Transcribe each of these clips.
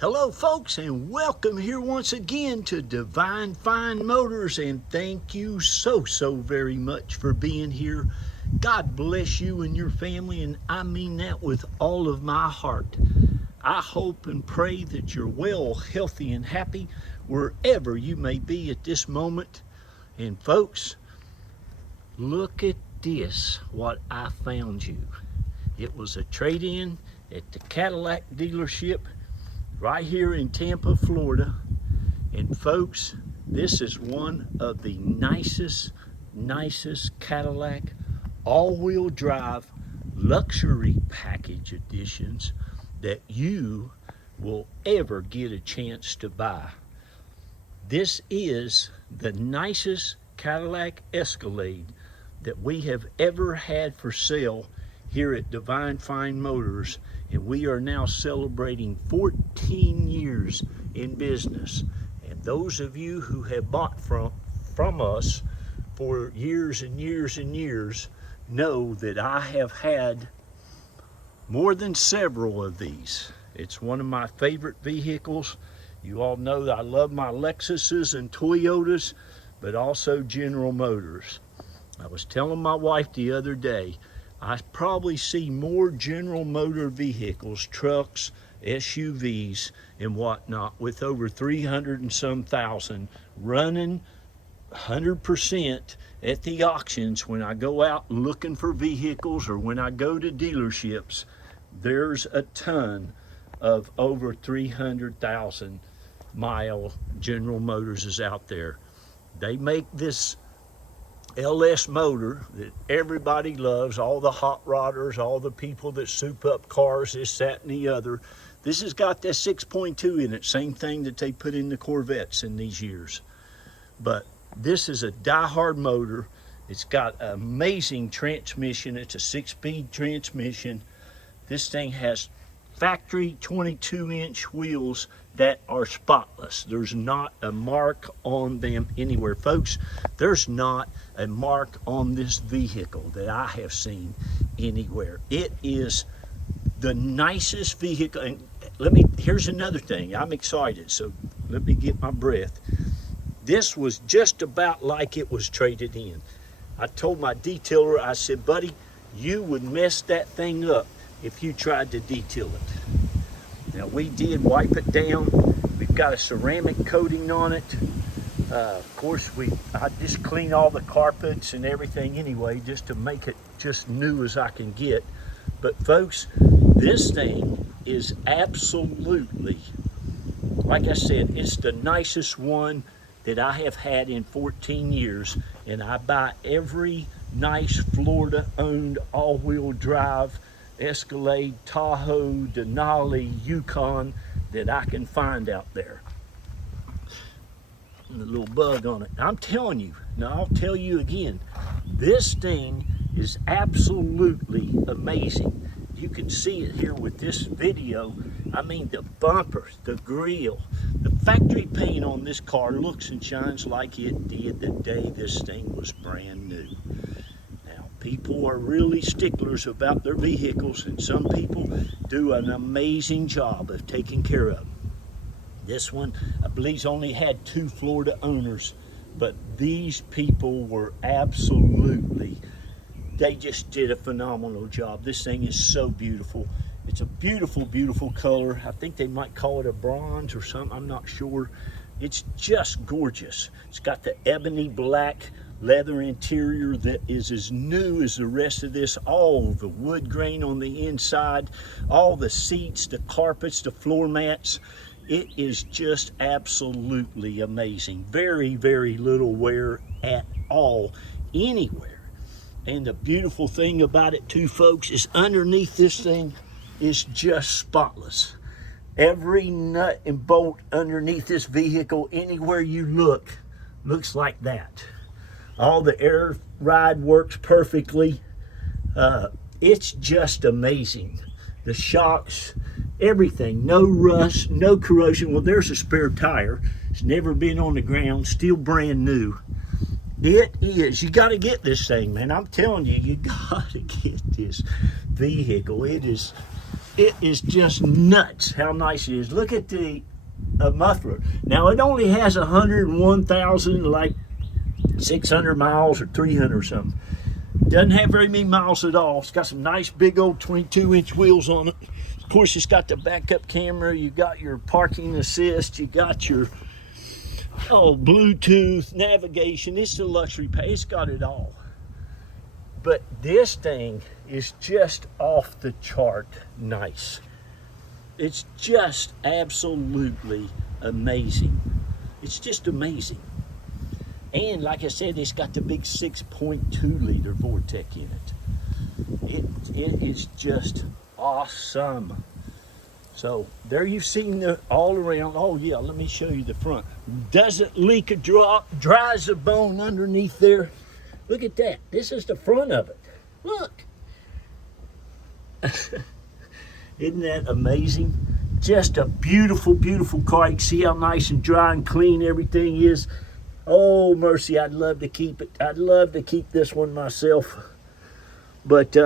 Hello folks, and welcome here once again to Divine Fine Motors, and thank you so very much for being here. God bless you and your family, and I mean that with all of my heart. I hope and pray that you're well, healthy, and happy wherever you may be at this moment. And folks, look at this, what I found you. It was a trade-in at the Cadillac dealership right here in Tampa, Florida. And folks, this is one of the nicest Cadillac all-wheel drive luxury package editions that you will ever get a chance to buy. This is the nicest Cadillac Escalade that we have ever had for sale here at Divine Fine Motors, and we are now celebrating 14 years in business. And those of you who have bought from us for years and years and years know that I have had more than several of these. It's one of my favorite vehicles. You all know that I love my Lexuses and Toyotas, but also General Motors. I was telling my wife the other day, I probably see more General Motor vehicles, trucks, SUVs, and whatnot, with over 300 and some thousand running 100% at the auctions. When I go out looking for vehicles or when I go to dealerships, there's a ton of over 300,000 mile General Motors is out there. They make this LS motor that everybody loves, all the hot rodders, all the people that soup up cars, this, that, and the other. This has got that 6.2 in it, same thing that they put in the Corvettes in these years. But this is a die-hard motor. It's got an amazing transmission. It's a 6-speed transmission. This thing has factory 22-inch wheels that are spotless. There's not a mark on them anywhere. Folks, there's not a mark on this vehicle that I have seen anywhere. It is the nicest vehicle. And here's another thing. I'm excited, so let me get my breath. This was just about like it was traded in. I told my detailer, I said, buddy, you would mess that thing up if you tried to detail it. Now, we did wipe it down. We've got a ceramic coating on it. Of course, I just clean all the carpets and everything anyway, just to make it just new as I can get. But folks, this thing is absolutely, like I said, it's the nicest one that I have had in 14 years. And I buy every nice Florida-owned all-wheel drive Escalade, Tahoe, Denali, Yukon that I can find out there. And a little bug on it. I'm telling you, now I'll tell you again, this thing is absolutely amazing. You can see it here with this video. I mean, the bumpers, the grille, the factory paint on this car looks and shines like it did the day this thing was brand new. People are really sticklers about their vehicles, and some people do an amazing job of taking care of them. This one, I believe, only had 2 Florida owners, but these people were absolutely, they just did a phenomenal job. This thing is so beautiful. It's a beautiful color. I think they might call it a bronze or something, I'm not sure. It's just gorgeous. It's got the ebony black leather interior that is as new as the rest of this. All the wood grain on the inside, all the seats, the carpets, the floor mats. It is just absolutely amazing. Very little wear at all anywhere. And the beautiful thing about it too, folks, is underneath this thing is just spotless. Every nut and bolt underneath this vehicle, anywhere you look, looks like that. All the air ride works perfectly. It's just amazing. The shocks, everything, no rust, no corrosion. Well, there's a spare tire. It's never been on the ground, still brand new. It is, you gotta get this thing, man. I'm telling you, you gotta get this vehicle. it is just nuts how nice it is. Look at the muffler. Now it only has 101,000, like 600 miles or 300 or something. Doesn't have very many miles at all. It's got some nice big old 22-inch wheels on it. Of course, it's got the backup camera. You got your parking assist. You got your Bluetooth navigation. It's a luxury pack. It's got it all. But this thing is just off the chart nice. It's just absolutely amazing. It's just amazing. And like I said, it's got the big 6.2 liter Vortec in it. It is just awesome. So there you've seen the all around. Oh yeah, let me show you the front. Doesn't leak a drop, dries a bone underneath there. Look at that. This is the front of it. Look. Isn't that amazing? Just a beautiful, beautiful car. You can see how nice and dry and clean everything is. Oh, mercy, I'd love to keep it. I'd love to keep this one myself. But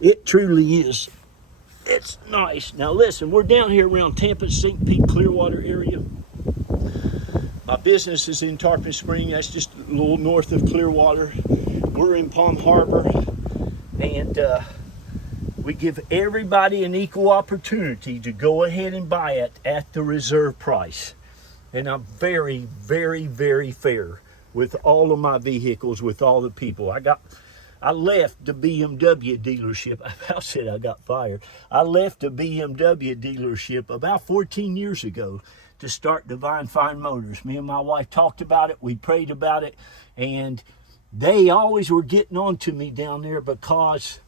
it truly is. It's nice. Now listen, we're down here around Tampa, St. Pete, Clearwater area. My business is in Tarpon Spring. That's just a little north of Clearwater. We're in Palm Harbor. And we give everybody an equal opportunity to go ahead and buy it at the reserve price. And I'm very, very, very fair with all of my vehicles, with all the people. I left the BMW dealership. I said I got fired. I left the BMW dealership about 14 years ago to start Divine Fine Motors. Me and my wife talked about it. We prayed about it. And they always were getting on to me down there because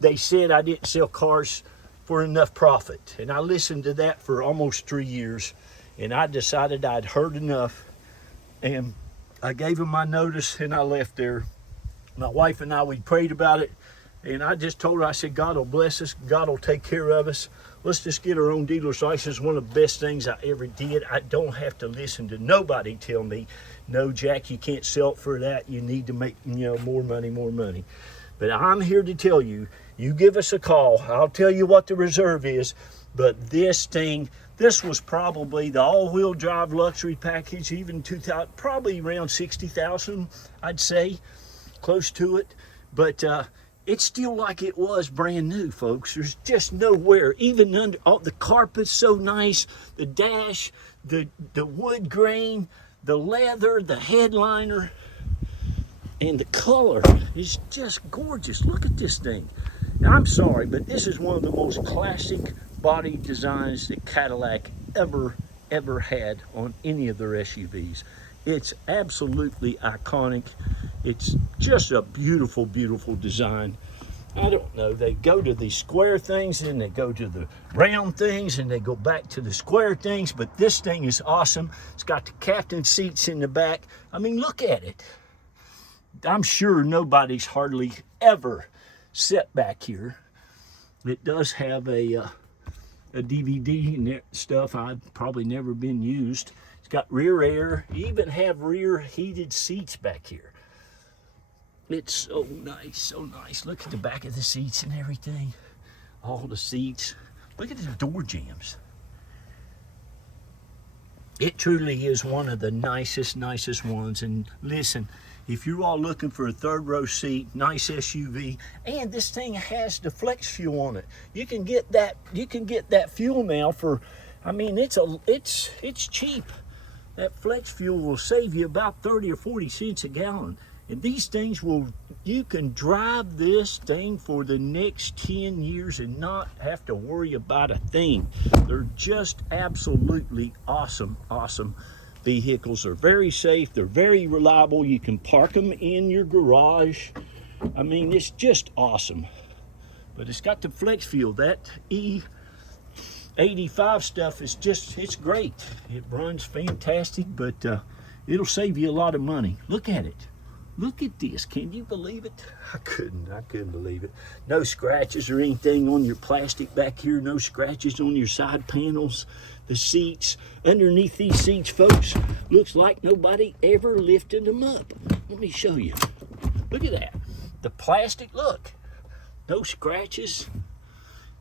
they said I didn't sell cars for enough profit. And I listened to that for almost 3 years. And I decided I'd heard enough, and I gave them my notice, and I left there. My wife and I, we prayed about it, and I just told her, I said, God will bless us. God will take care of us. Let's just get our own dealer's license. One of the best things I ever did. I don't have to listen to nobody tell me, no, Jack, you can't sell it for that. You need to make, more money, more money. But I'm here to tell you, you give us a call. I'll tell you what the reserve is, but this thing, this was probably the all-wheel drive luxury package, even 2000, probably around 60,000, I'd say, close to it. But it's still like it was brand new, folks. There's just nowhere, even under, the carpet's so nice, the dash, the wood grain, the leather, the headliner, and the color is just gorgeous. Look at this thing. Now, I'm sorry, but this is one of the most classic body designs that Cadillac ever had on any of their SUVs. It's absolutely iconic. It's just a beautiful, beautiful design. I don't know, they go to these square things and they go to the round things and they go back to the square things, but this thing is awesome. It's got the captain seats in the back. I mean, look at it. I'm sure nobody's hardly ever sat back here. It does have a DVD stuff. I've probably never been used. It's got rear air. You even have rear heated seats back here. It's so nice, so nice. Look at the back of the seats and everything. All the seats. Look at the door jambs. It truly is one of the nicest ones. And listen, if you're all looking for a third row seat, nice SUV, and this thing has the flex fuel on it. You can get that fuel now for, I mean, it's cheap. That flex fuel will save you about 30 or 40 cents a gallon. And these things you can drive this thing for the next 10 years and not have to worry about a thing. They're just absolutely awesome vehicles. They're very safe. They're very reliable. You can park them in your garage. I mean, it's just awesome. But it's got the flex fuel. That E85 stuff is just, it's great. It runs fantastic, but it'll save you a lot of money. Look at it. Look at this. Can you believe it? I couldn't believe it. No scratches or anything on your plastic back here. No scratches on your side panels. The seats, underneath these seats, folks, looks like nobody ever lifted them up. Let me show you. Look at that. The plastic, look. No scratches.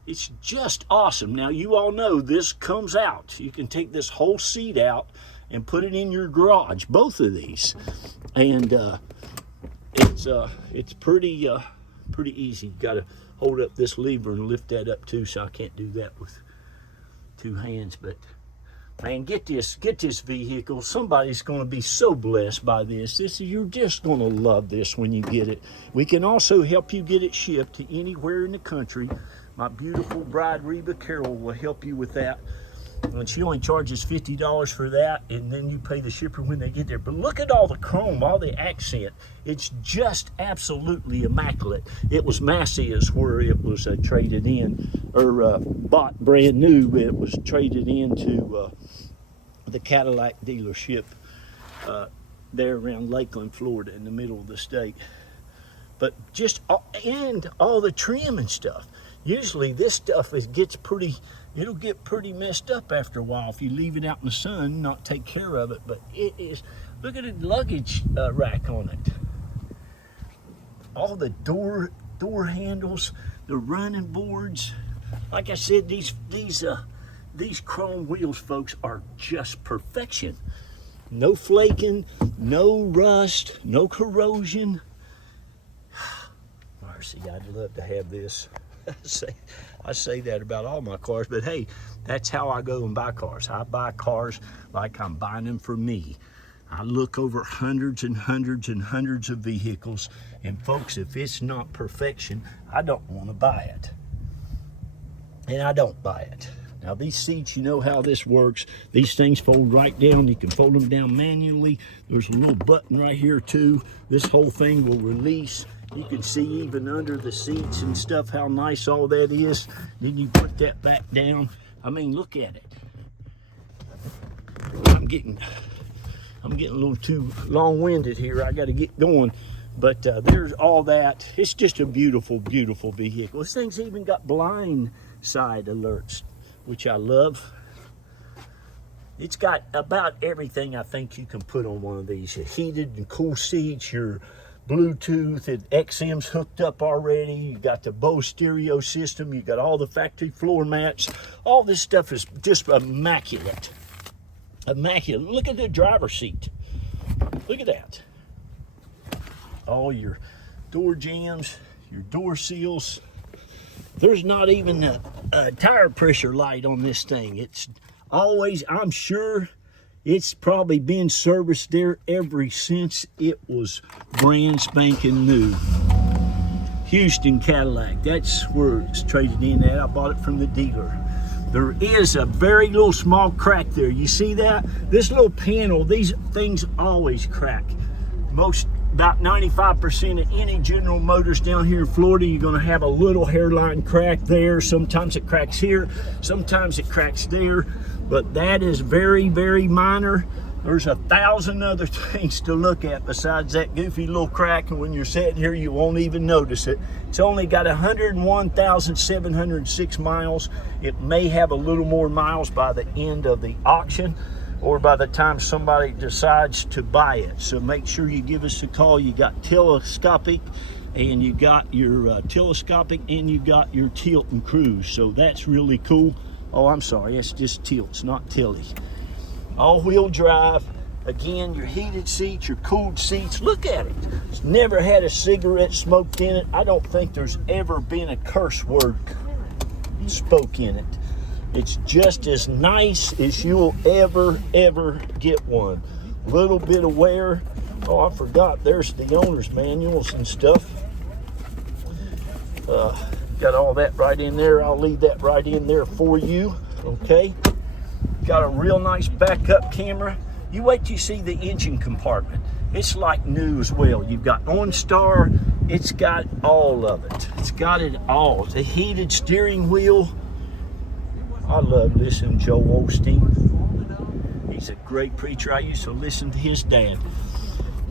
It's just awesome. Now, you all know this comes out. You can take this whole seat out and put it in your garage, both of these. And it's pretty easy. You got to hold up this lever and lift that up too, so I can't do that with two hands. But man, get this vehicle. Somebody's going to be so blessed by this. You're just going to love this when you get it. We can also help you get it shipped to anywhere in the country. My beautiful bride Reba Carroll will help you with that. And she only charges $50 for that, and then you pay the shipper when they get there. But look at all the chrome, all the accent. It's just absolutely immaculate. It was Massey's where it was traded in, or bought brand new. It was traded into the Cadillac dealership there around Lakeland, Florida, in the middle of the state. But just, and all the trim and stuff. Usually this stuff it'll get pretty messed up after a while if you leave it out in the sun, not take care of it. But it is, look at the luggage rack on it. All the door handles, the running boards. Like I said, these chrome wheels, folks, are just perfection. No flaking, no rust, no corrosion. Mercy, I'd love to have this. I say that about all my cars, but hey, that's how I go and buy cars. I buy cars like I'm buying them for me. I look over hundreds and hundreds and hundreds of vehicles, and folks, if it's not perfection, I don't want to buy it. And I don't buy it. Now these seats, you know how this works. These things fold right down. You can fold them down manually. There's a little button right here too. This whole thing will release. You can see even under the seats and stuff how nice all that is. Then you put that back down. I mean, look at it. I'm getting a little too long-winded here. I got to get going. But there's all that. It's just a beautiful, beautiful vehicle. This thing's even got blind side alerts, which I love. It's got about everything I think you can put on one of these. Your heated and cool seats, your Bluetooth and XM's hooked up already. You got the Bose stereo system. You got all the factory floor mats. All this stuff is just immaculate. Immaculate. Look at the driver's seat. Look at that. All your door jambs, your door seals. There's not even a tire pressure light on this thing. It's always, I'm sure, it's probably been serviced there ever since it was brand spanking new. Houston Cadillac, that's where it's traded in at. I bought it from the dealer. There is a very little small crack there. You see that? This little panel, these things always crack. About 95% of any General Motors down here in Florida, you're gonna have a little hairline crack there. Sometimes it cracks here, sometimes it cracks there, but that is very, very minor. There's 1,000 other things to look at besides that goofy little crack, and when you're sitting here, you won't even notice it. It's only got 101,706 miles. It may have a little more miles by the end of the auction, or by the time somebody decides to buy it. So make sure you give us a call. You got telescopic, and you got your telescopic, and you got your tilt and cruise. So that's really cool. Oh, I'm sorry, it's just tilts, not tilly. All-wheel drive. Again, your heated seats, your cooled seats. Look at it. It's never had a cigarette smoked in it. I don't think there's ever been a curse word spoke in it. It's just as nice as you'll ever get one. Little bit of wear. Oh, I forgot. There's the owner's manuals and stuff. Got all that right in there. I'll leave that right in there for you. Okay. Got a real nice backup camera. You wait till you see the engine compartment. It's like new as well. You've got OnStar. It's got all of it. It's got it all. The heated steering wheel. I love listening to Joe Osteen. He's a great preacher. I used to listen to his dad.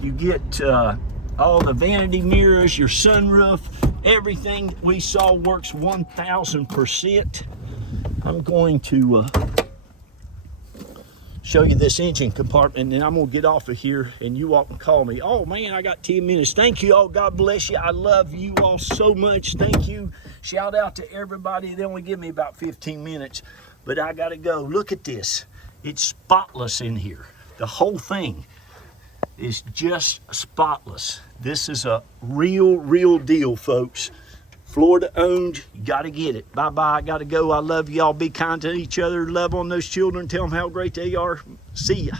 You get all the vanity mirrors, your sunroof, everything we saw works 1,000%. I'm going to show you this engine compartment, and then I'm gonna get off of here and you all can call me. Oh man, I got 10 minutes. Thank you all. God bless you. I love you all so much. Thank you. Shout out to everybody. They only give me about 15 minutes, but I gotta go. Look at this. It's spotless in here. The whole thing is just spotless. This is a real deal, folks. Florida owned. You got to get it. Bye-bye. I got to go. I love y'all. Be kind to each other. Love on those children. Tell them how great they are. See ya.